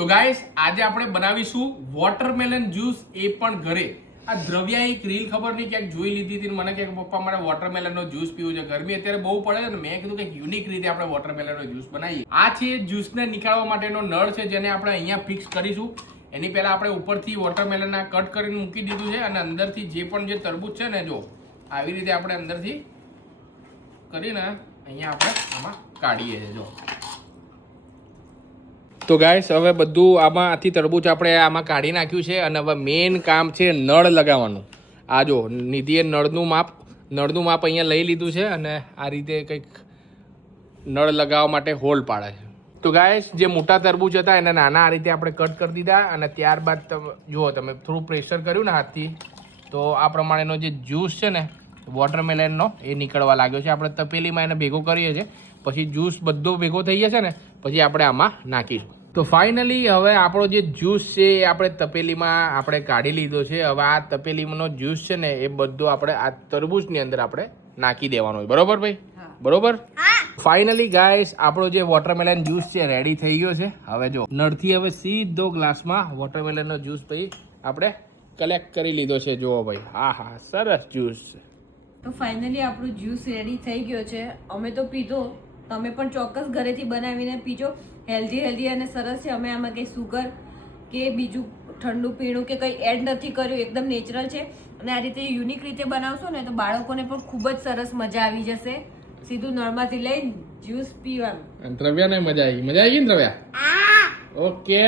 તો ગાઈસ આજે આપણે બનાવીશું વોટરમેલન જ્યુસ એ પણ ઘરે. આ દ્રવ્યા એક રીલ ખબર નહીં ક્યાંક જોઈ લીધી હતી મને કે પપ્પા મારે વોટરમેલનનો જ્યુસ પીવું છે. ગરમી અત્યારે બહુ પડે છે ને મેં કીધું કે યુનિક રીતે આપણે વોટરમેલનનો જ્યુસ બનાવીએ. આ છે જ્યુસને નીકાળવા માટેનો નળ છે જેને આપણે અહીંયા ફિક્સ કરીશું. એની પહેલા આપણે ઉપરથી વોટરમેલનના કટ કરીને મૂકી દીધું છે અને અંદરથી જે પણ જે તરબૂચ છે ને જો આવી રીતે આપણે અંદરથી કરીને અહીંયા આપણે આમાં કાઢીએ છીએ જો. તો ગાઈસ હવે બધું આમાંથી તરબૂચ આપણે આમાં કાઢી નાખ્યું છે અને હવે મેઇન કામ છે નળ લગાવવાનું. આ જો નિધિએ નળનું માપ અહીંયા લઈ લીધું છે અને આ રીતે કંઈક નળ લગાવવા માટે હોલ પાડે છે. તો ગાઈસ જે મોટા તરબૂચ હતા એને નાના આ રીતે આપણે કટ કરી દીધા અને ત્યારબાદ જુઓ તમે થોડું પ્રેશર કર્યું ને હાથથી તો આ પ્રમાણેનો જે જ્યુસ છે ને વોટરમેલનનો એ નીકળવા લાગ્યો છે. આપણે તપેલીમાં એને ભેગો કરીએ છીએ પછી જ્યુસ બધો ભેગો થઈ જશે ને પછી આપણે આમાં નાખીશું. તો ફાઇનલી હવે આપણો જે જ્યુસ છે એ આપણે તપેલીમાં આપણે કાઢી લીધો છે. હવે આ તપેલીનો જ્યુસ છે ને એ બધો આપણે આ તરબૂચની અંદર આપણે નાખી દેવાનો હોય. બરોબર ભાઈ? બરોબર. ફાઇનલી ગાઈસ આપણો જે વોટરમેલન જ્યુસ છે રેડી થઈ ગયો છે. હવે જો નળથી હવે સીધો ગ્લાસમાં વોટરમેલનનો જ્યુસ ભાઈ આપણે કલેક્ટ કરી લીધો છે. જુઓ ભાઈ, હા હા સરસ જ્યુસ છે. તો ફાઇનલી આપણું જ્યુસ રેડી થઈ ગયો છે. અમે તો પીધો, તમે પણ ચોક્કસ ઘરેથી બનાવીને પીજો. હેલ્ધી અને સરસ છે. અમે આમાં કંઈ સુગર કે બીજું ઠંડુ પીણું કે કંઈ એડ નથી કર્યું, એકદમ નેચરલ છે. અને આ રીતે યુનિક રીતે બનાવશો ને તો બાળકોને પણ ખૂબ જ સરસ મજા આવી જશે. સીધું નળમાંથી લઈને જ્યુસ પીવાનું. દ્રવ્યાને મજા આવી ગઈ ને દ્રવ્યા? ઓકે